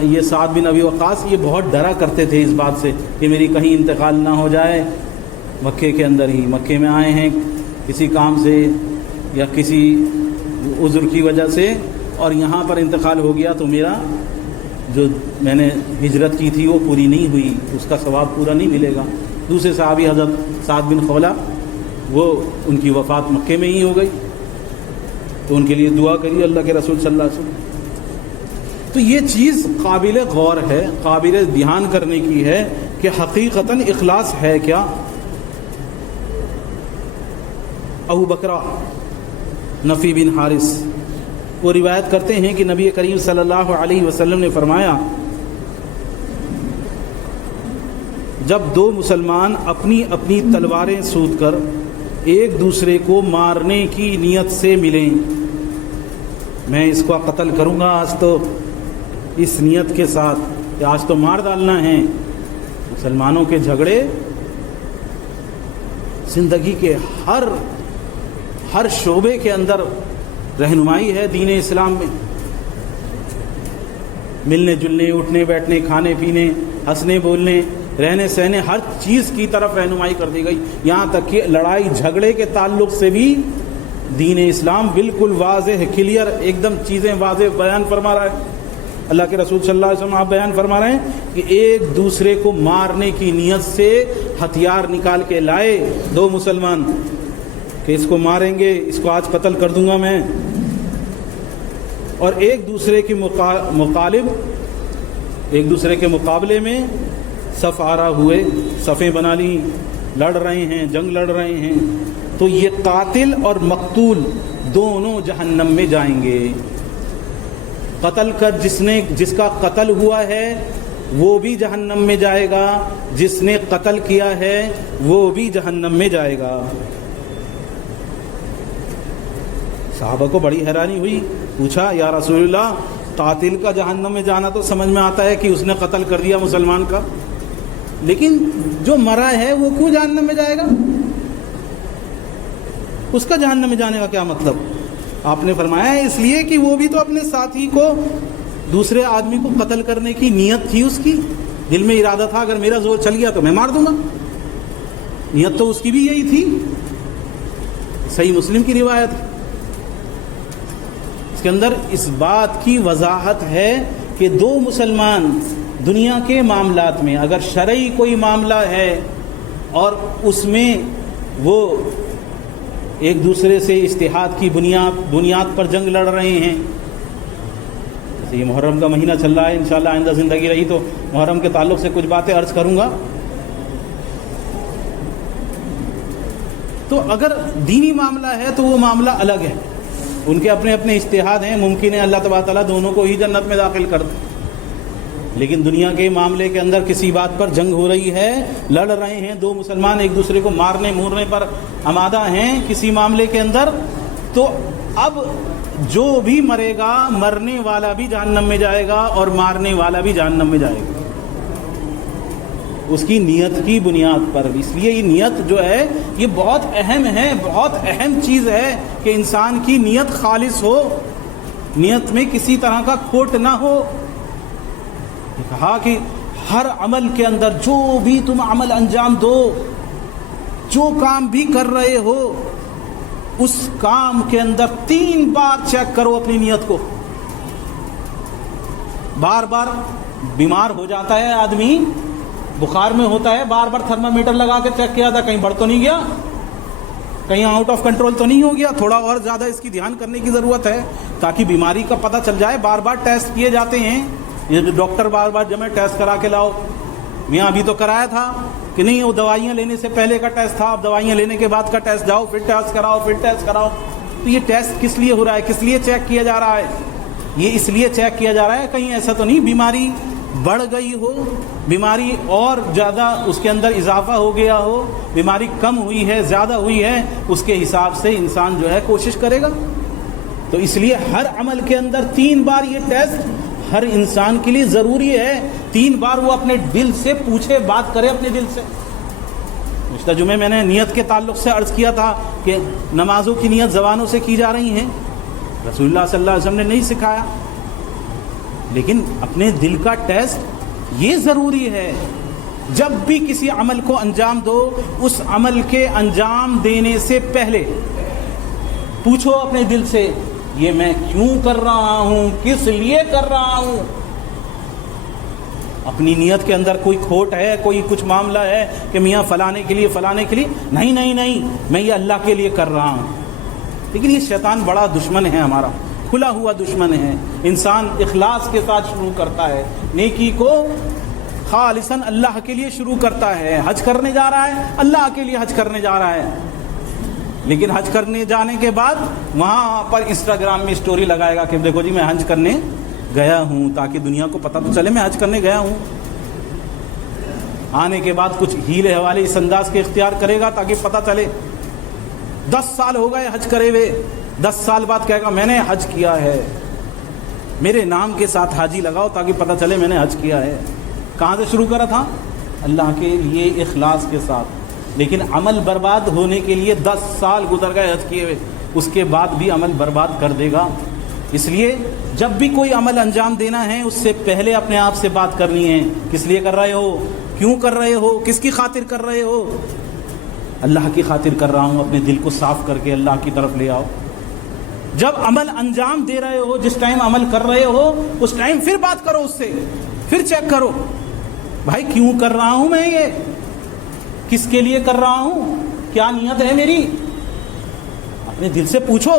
یہ سعد بن ابی وقاص یہ بہت ڈرا کرتے تھے اس بات سے کہ میری کہیں انتقال نہ ہو جائے، مکے کے اندر ہی، مکے میں آئے ہیں کسی کام سے یا کسی عذر کی وجہ سے، اور یہاں پر انتقال ہو گیا تو میرا جو میں نے ہجرت کی تھی وہ پوری نہیں ہوئی، اس کا ثواب پورا نہیں ملے گا۔ دوسرے صحابی حضرت سعد بن خولہ، وہ ان کی وفات مکے میں ہی ہو گئی، تو ان کے لیے دعا کریے اللہ کے رسول صلی اللہ علیہ وسلم۔ تو یہ چیز قابل غور ہے، قابل دھیان کرنے کی ہے کہ حقیقتاً اخلاص ہے کیا۔ ابو بکرہ نفی بن حارث وہ روایت کرتے ہیں کہ نبی کریم صلی اللہ علیہ وسلم نے فرمایا جب دو مسلمان اپنی اپنی تلواریں سود کر ایک دوسرے کو مارنے کی نیت سے ملیں، میں اس کو قتل کروں گا آج تو اس نیت کے ساتھ کہ آج تو مار ڈالنا ہے۔ مسلمانوں کے جھگڑے زندگی کے ہر شعبے کے اندر رہنمائی ہے دین اسلام میں، ملنے جلنے، اٹھنے بیٹھنے، کھانے پینے، ہنسنے بولنے، رہنے سہنے، ہر چیز کی طرف رہنمائی کر دی گئی، یہاں تک کہ لڑائی جھگڑے کے تعلق سے بھی دین اسلام بالکل واضح کلیئر ایک دم چیزیں واضح بیان فرما رہا ہے۔ اللہ کے رسول صلی اللہ علیہ وسلم آپ بیان فرما رہے ہیں کہ ایک دوسرے کو مارنے کی نیت سے ہتھیار نکال کے لائے دو مسلمان کہ اس کو ماریں گے، اس کو آج قتل کر دوں گا میں، اور ایک دوسرے کے ایک دوسرے کے مقابلے میں صف آرا ہوئے، صفیں بنا لی، لڑ رہے ہیں، جنگ لڑ رہے ہیں، تو یہ قاتل اور مقتول دونوں جہنم میں جائیں گے۔ قتل کر جس کا قتل ہوا ہے وہ بھی جہنم میں جائے گا، جس نے قتل کیا ہے وہ بھی جہنم میں جائے گا۔ صحابہ کو بڑی حیرانی ہوئی، پوچھا یا رسول اللہ قاتل کا جہنم میں جانا تو سمجھ میں آتا ہے کہ اس نے قتل کر دیا مسلمان کا، لیکن جو مرا ہے وہ کیوں جہنم میں جائے گا؟ اس کا جہنم میں جانے کا کیا مطلب؟ آپ نے فرمایا ہے اس لیے کہ وہ بھی تو اپنے ساتھی کو، دوسرے آدمی کو قتل کرنے کی نیت تھی، اس کی دل میں ارادہ تھا اگر میرا زور چل گیا تو میں مار دوں گا، نیت تو اس کی بھی یہی تھی۔ صحیح مسلم کی روایت، اس کے اندر اس بات کی وضاحت ہے کہ دو مسلمان دنیا کے معاملات میں اگر شرعی کوئی معاملہ ہے اور اس میں وہ ایک دوسرے سے اجتہاد کی بنیاد پر جنگ لڑ رہے ہیں، جیسے یہ محرم کا مہینہ چل رہا ہے، انشاءاللہ آئندہ زندگی رہی تو محرم کے تعلق سے کچھ باتیں عرض کروں گا، تو اگر دینی معاملہ ہے تو وہ معاملہ الگ ہے، ان کے اپنے اپنے اجتہاد ہیں، ممکن ہے اللہ تبارک تعالیٰ دونوں کو ہی جنت میں داخل کر دے، لیکن دنیا کے معاملے کے اندر کسی بات پر جنگ ہو رہی ہے، لڑ رہے ہیں، دو مسلمان ایک دوسرے کو مارنے مورنے پر آمادہ ہیں کسی معاملے کے اندر، تو اب جو بھی مرے گا، مرنے والا بھی جہنم میں جائے گا اور مارنے والا بھی جہنم میں جائے گا، اس کی نیت کی بنیاد پر۔ اس لیے یہ نیت جو ہے یہ بہت اہم ہے، بہت اہم چیز ہے کہ انسان کی نیت خالص ہو، نیت میں کسی طرح کا کھوٹ نہ ہو۔ کہا کہ ہر عمل کے اندر جو بھی تم عمل انجام دو، جو کام بھی کر رہے ہو، اس کام کے اندر 3 بار چیک کرو اپنی نیت کو۔ بار بار بیمار ہو جاتا ہے آدمی، بخار میں ہوتا ہے، بار بار تھرمامیٹر لگا کے چیک کیا تھا کہیں بڑھ تو نہیں گیا، کہیں آؤٹ آف کنٹرول تو نہیں ہو گیا، تھوڑا اور زیادہ اس کی دھیان کرنے کی ضرورت ہے تاکہ بیماری کا پتہ چل جائے۔ بار بار ٹیسٹ کیے جاتے ہیں، یہ ڈاکٹر بار بار جب میں ٹیسٹ کرا کے لاؤ، میاں ابھی تو کرایا تھا کہ نہیں، وہ دوائیاں لینے سے پہلے کا ٹیسٹ تھا، اب دوائیاں لینے کے بعد کا ٹیسٹ، جاؤ پھر ٹیسٹ کراؤ، پھر ٹیسٹ کراؤ۔ تو یہ ٹیسٹ کس لیے ہو رہا ہے، کس لیے چیک کیا جا رہا ہے؟ یہ اس لیے چیک کیا جا رہا ہے کہیں ایسا تو نہیں بیماری بڑھ گئی ہو، بیماری اور زیادہ اس کے اندر اضافہ ہو گیا ہو، بیماری کم ہوئی ہے، زیادہ ہوئی ہے، اس کے حساب سے انسان جو ہے کوشش کرے گا۔ تو اس لیے ہر عمل کے اندر 3 بار یہ ٹیسٹ ہر انسان کے لیے ضروری ہے، 3 بار وہ اپنے دل سے پوچھے، بات کرے اپنے دل سے۔ پچھلے جمعے میں نے نیت کے تعلق سے عرض کیا تھا کہ نمازوں کی نیت زبانوں سے کی جا رہی ہیں، رسول اللہ صلی اللہ علیہ وسلم نے نہیں سکھایا، لیکن اپنے دل کا ٹیسٹ یہ ضروری ہے۔ جب بھی کسی عمل کو انجام دو، اس عمل کے انجام دینے سے پہلے پوچھو اپنے دل سے، یہ میں کیوں کر رہا ہوں، کس لیے کر رہا ہوں؟ اپنی نیت کے اندر کوئی کھوٹ ہے، کوئی کچھ معاملہ ہے کہ میاں فلانے کے لیے نہیں نہیں نہیں، میں یہ اللہ کے لیے کر رہا ہوں۔ لیکن یہ شیطان بڑا دشمن ہے ہمارا، کھلا ہوا دشمن ہے۔ انسان اخلاص کے ساتھ شروع کرتا ہے، نیکی کو خالصاً اللہ کے لیے شروع کرتا ہے۔ حج کرنے جا رہا ہے، اللہ کے لیے حج کرنے جا رہا ہے، لیکن حج کرنے جانے کے بعد وہاں پر انسٹاگرام میں اسٹوری لگائے گا کہ دیکھو جی میں حج کرنے گیا ہوں، تاکہ دنیا کو پتہ تو چلے میں حج کرنے گیا ہوں۔ آنے کے بعد کچھ ہیلے حوالے اس انداز کے اختیار کرے گا تاکہ پتہ چلے. 10 سال ہو گئے حج کرے ہوئے, 10 سال بعد کہے گا میں نے حج کیا ہے, میرے نام کے ساتھ حاجی لگاؤ تاکہ پتہ چلے میں نے حج کیا ہے. کہاں سے شروع کرا تھا؟ اللہ کے لیے اخلاص کے ساتھ. لیکن عمل برباد ہونے کے لیے 10 سال گزر گئے حج کیے ہوئے, اس کے بعد بھی عمل برباد کر دے گا. اس لیے جب بھی کوئی عمل انجام دینا ہے اس سے پہلے اپنے آپ سے بات کرنی ہے. کس لیے کر رہے ہو, کیوں کر رہے ہو, کس کی خاطر کر رہے ہو؟ اللہ کی خاطر کر رہا ہوں. اپنے دل کو صاف کر کے اللہ کی طرف لے آؤ. جب عمل انجام دے رہے ہو, جس ٹائم عمل کر رہے ہو اس ٹائم پھر بات کرو اس سے, پھر چیک کرو بھائی کیوں کر رہا ہوں میں, یہ کس کے لیے کر رہا ہوں, کیا نیت ہے میری. اپنے دل سے پوچھو.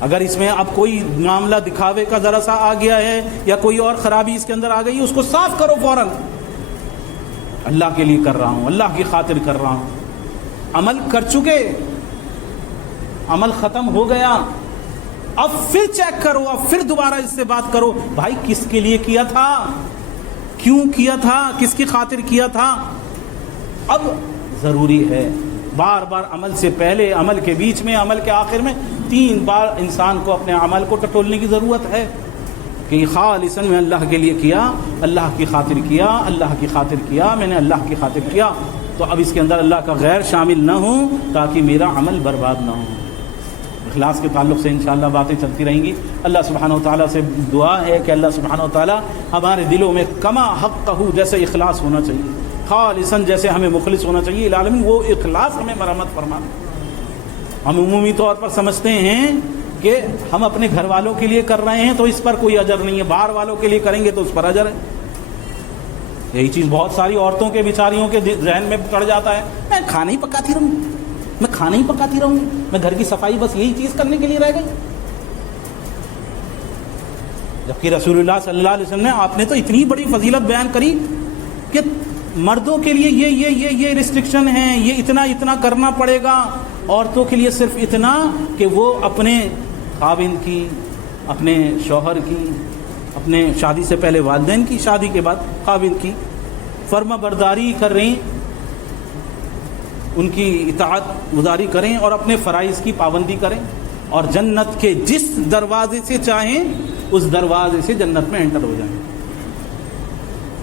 اگر اس میں اب کوئی معاملہ دکھاوے کا ذرا سا آ گیا ہے یا کوئی اور خرابی اس کے اندر آ گئی, اس کو صاف کرو فوراً. اللہ کے لیے کر رہا ہوں, اللہ کی خاطر کر رہا ہوں. عمل کر چکے, عمل ختم ہو گیا, اب پھر چیک کرو, اب پھر دوبارہ اس سے بات کرو بھائی کس کے لیے کیا تھا, کیوں کیا تھا, کس کی خاطر کیا تھا. اب ضروری ہے بار بار عمل سے پہلے, عمل کے بیچ میں, عمل کے آخر میں 3 بار انسان کو اپنے عمل کو ٹٹولنے کی ضرورت ہے کہ خالصاً میں اللہ کے لیے کیا, اللہ کی خاطر کیا, اللہ کی خاطر کیا, میں نے اللہ کی خاطر کیا. تو اب اس کے اندر اللہ کا غیر شامل نہ ہوں تاکہ میرا عمل برباد نہ ہو. اخلاص کے تعلق سے انشاءاللہ باتیں چلتی رہیں گی. اللہ سبحانہ و تعالیٰ سے دعا ہے کہ اللہ سبحانہ و تعالیٰ ہمارے دلوں میں کما حقہ جیسے اخلاص ہونا چاہیے, خالصاً جیسے ہمیں مخلص ہونا چاہیے العالمین, وہ اخلاص ہمیں مرحمت فرما. ہم عمومی طور پر سمجھتے ہیں کہ ہم اپنے گھر والوں کے لیے کر رہے ہیں تو اس پر کوئی اجر نہیں ہے, باہر والوں کے لیے کریں گے تو اس پر اجر ہے. یہی چیز بہت ساری عورتوں کے بیچاریوں کے ذہن میں چڑھ جاتا ہے, میں کھانا ہی پکاتی رہوں گی, میں کھانا ہی پکاتی رہوں گی, میں گھر کی صفائی بس یہی چیز کرنے کے لیے رہ گئی. جبکہ رسول اللہ صلی اللہ علیہ وسلم نے, آپ نے تو اتنی بڑی فضیلت بیان کری کہ مردوں کے لیے یہ ریسٹرکشن ہیں, یہ اتنا کرنا پڑے گا, عورتوں کے لیے صرف اتنا کہ وہ اپنے خاوند کی, اپنے شوہر کی, اپنے شادی سے پہلے والدین کی, شادی کے بعد خاوند کی فرما برداری کریں, ان کی اطاعت گزاری کریں اور اپنے فرائض کی پابندی کریں, اور جنت کے جس دروازے سے چاہیں اس دروازے سے جنت میں انٹر ہو جائیں.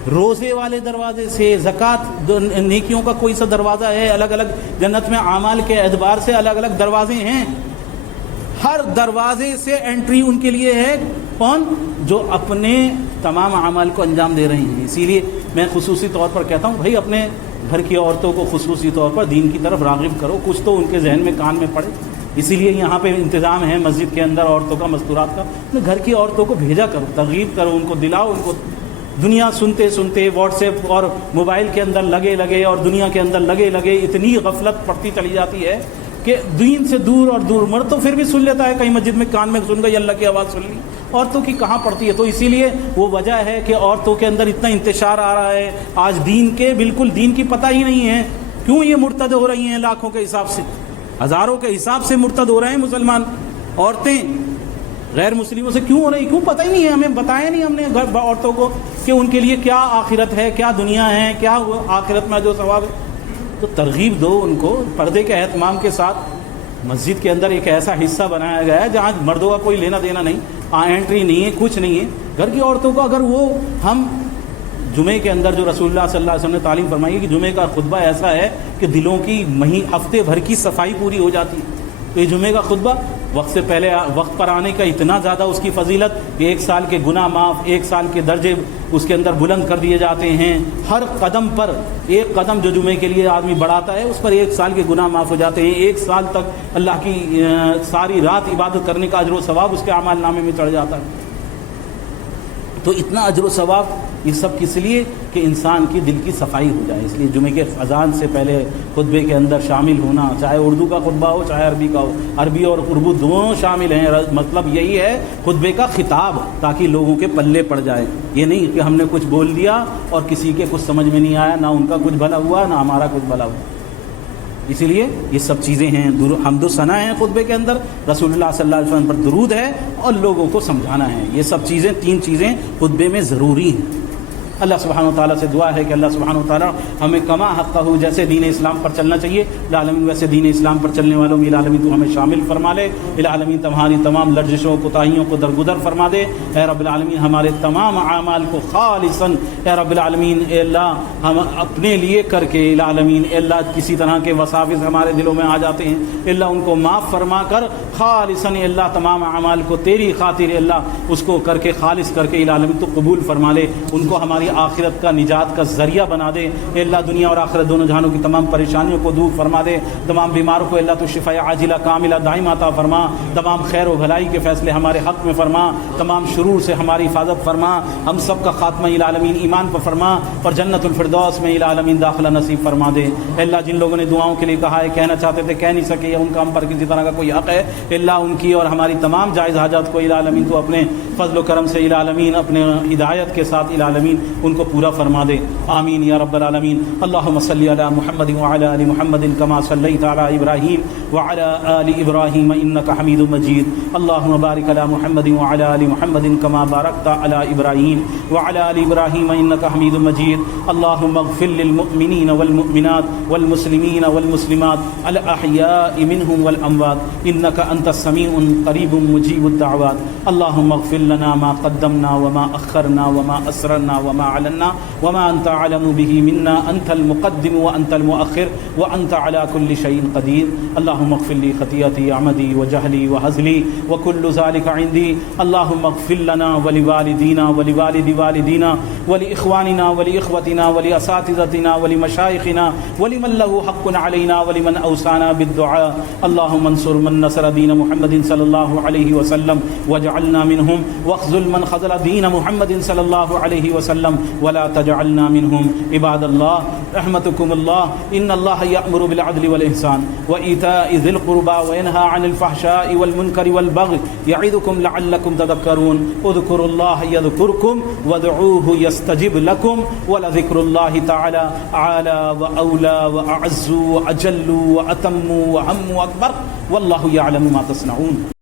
روزے والے دروازے سے, زکوٰۃ نیکیوں کا کوئی سا دروازہ ہے, الگ الگ جنت میں اعمال کے اعتبار سے الگ الگ دروازے ہیں. ہر دروازے سے انٹری ان کے لیے ہے. کون؟ جو اپنے تمام اعمال کو انجام دے رہے ہیں. اسی لیے میں خصوصی طور پر کہتا ہوں بھائی اپنے گھر کی عورتوں کو خصوصی طور پر دین کی طرف راغب کرو, کچھ تو ان کے ذہن میں کان میں پڑے. اسی لیے یہاں پہ انتظام ہے مسجد کے اندر عورتوں کا, مستورات کا. اپنے گھر کی عورتوں کو بھیجا کرو, ترغیب کرو, ان کو دلاؤ. ان کو دنیا سنتے سنتے واٹس ایپ اور موبائل کے اندر لگے اور دنیا کے اندر لگے اتنی غفلت پڑتی چلی جاتی ہے کہ دین سے دور اور دور. مرد تو پھر بھی سن لیتا ہے, کہیں مسجد میں کان میں سن گئی اللہ کی آواز سن لی, عورتوں کی کہاں پڑتی ہے. تو اسی لیے وہ وجہ ہے کہ عورتوں کے اندر اتنا انتشار آ رہا ہے آج دین کے, بالکل دین کی پتہ ہی نہیں ہے. کیوں یہ مرتد ہو رہی ہیں, لاکھوں کے حساب سے, ہزاروں کے حساب سے مرتد ہو رہے ہیں مسلمان عورتیں غیر مسلموں سے. کیوں ہو رہی, کیوں پتہ ہی نہیں ہے, ہمیں بتایا نہیں ہم نے عورتوں کو کہ ان کے لیے کیا آخرت ہے, کیا دنیا ہے, کیا آخرت میں جو ثواب ہے. تو ترغیب دو ان کو, پردے کے اہتمام کے ساتھ. مسجد کے اندر ایک ایسا حصہ بنایا گیا ہے جہاں مردوں کا کوئی لینا دینا نہیں, انٹری نہیں ہے, کچھ نہیں ہے. گھر کی عورتوں کو اگر وہ ہم جمعے کے اندر جو رسول اللہ صلی اللہ علیہ وسلم نے تعلیم فرمائی ہے کہ جمعے کا خطبہ ایسا ہے کہ دلوں کی ہفتے بھر کی صفائی پوری ہو جاتی ہے. تو یہ جمعے کا خطبہ وقت سے پہلے وقت پر آنے کا اتنا زیادہ اس کی فضیلت کہ 1 سال کے گناہ معاف, 1 سال کے درجے اس کے اندر بلند کر دیے جاتے ہیں. ہر قدم پر, ایک قدم جو جمعے کے لیے آدمی بڑھاتا ہے اس پر 1 سال کے گناہ معاف ہو جاتے ہیں. 1 سال تک اللہ کی ساری رات عبادت کرنے کا اجر و ثواب اس کے اعمال نامے میں چڑھ جاتا ہے. تو اتنا اجر و ثواب یہ سب کس لیے کہ انسان کی دل کی صفائی ہو جائے. اس لیے جمعے کے اذان سے پہلے خطبے کے اندر شامل ہونا, چاہے اردو کا خطبہ ہو چاہے عربی کا ہو, عربی اور اردو دونوں شامل ہیں. مطلب یہی ہے خطبے کا خطاب, تاکہ لوگوں کے پلے پڑ جائے. یہ نہیں کہ ہم نے کچھ بول دیا اور کسی کے کچھ سمجھ میں نہیں آیا, نہ ان کا کچھ بھلا ہوا نہ ہمارا کچھ بھلا ہوا. اسی لیے یہ سب چیزیں ہیں. حمد و ثنا ہیں خطبے کے اندر, رسول اللہ صلی اللہ علیہ وسلم پر درود ہے, اور لوگوں کو سمجھانا ہے. یہ سب چیزیں 3 چیزیں خطبے میں ضروری ہیں. اللہ سبحانہ وتعالیٰ سے دعا ہے کہ اللہ سبحانہ وتعالیٰ ہمیں کما حقہ جیسے دین اسلام پر چلنا چاہیے العالمین ویسے دین اسلام پر چلنے والوں میں العالمین تو ہمیں شامل فرما لے، العالمین تمہاری تمام لرزشوں کوتاہیوں کو درگزر فرما دے، اے رب العالمین ہمارے تمام اعمال کو خالصاً اے رب العالمین اے اللہ ہم اپنے لیے کر کے العالمین اے اللہ کسی طرح کے وساوس ہمارے دلوں میں آ جاتے ہیں اے اللہ ان کو معاف فرما کر خالصاً اے اللہ تمام اعمال کو تیری خاطر اے اللہ اس کو کر کے خالص کر کے العالمین تو قبول فرما لے، ان کو ہماری آخرت کا نجات کا ذریعہ بنا دے اے اللہ، دنیا اور آخرت دونوں جہانوں کی تمام پریشانیوں کو دور فرما دے، تمام بیماروں کو اللہ تو شفاء عاجلہ کاملہ دائمہ عطا فرما، تمام خیر و بھلائی کے فیصلے ہمارے حق میں فرما، تمام شرور سے ہماری حفاظت فرما، ہم سب کا خاتمہ العالمین ایمان پر فرما اور جنت الفردوس میں العالمین داخلہ نصیب فرما دے اے اللہ۔ جن لوگوں نے دعاؤں کے لیے کہا ہے، کہنا چاہتے تھے کہہ نہیں سکے یا ان کا ہم پر کسی طرح کا کوئی حق ہے اے اللہ، ان کی اور ہماری تمام جائز حاجات کو العالمین تو اپنے فضل و کرم سے العالمین اپنے ہدایت کے ساتھ العالمین ان کو پورا فرما دے، آمین یا رب العالمین۔ اللہم صلی علی محمد وعلی آل محمد کما صلیت علی ابراہیم وعلی آل ابراہیم انک حمید مجید، اللہم بارک علی محمد وعلی آل محمد کما بارکت علی ابراہیم وعلی آل ابراہیم انک حمید مجید، اللہم اغفر للمؤمنین والمؤمنات والمسلمین والمسلمات الاحیاء منهم والاموات انک انت السمیع قریب مجیب الدعوات، اللہم اغفر لنا ما قدمنا وما اخرنا وما اسررنا وما اعلنا وما انت اعلم به منا، انت المقدم وانت المؤخر وانت على كل شيء قدير، اللهم اغفر لي خطيئتي عمدي وجهلي وهزلي وكل ذلك عندي، اللهم اغفر لنا ولوالدينا ولوالد والدينا ولاخواننا ولاخوتنا ولاساتذتنا ولمشايخنا ولمن له حق علينا ولمن اوصانا بالدعاء، اللهم انصر من نصر دين محمد صلى الله عليه وسلم واجعلنا منهم، واخذل من خذل دين محمد صلى الله عليه وسلم ولا تجعلنا منهم، عباد الله رحمتكم الله ان الله يأمر بالعدل والإحسان وإيتاء ذي القربى وينهى عن الفحشاء والمنكر والبغي يعظكم لعلكم تذكرون، اذكروا الله يذكركم وادعوه يستجب لكم ولذكر الله تعالى أعلى وأولى وأعز وأجل وأتم وأهم وأكبر والله يعلم ما تصنعون۔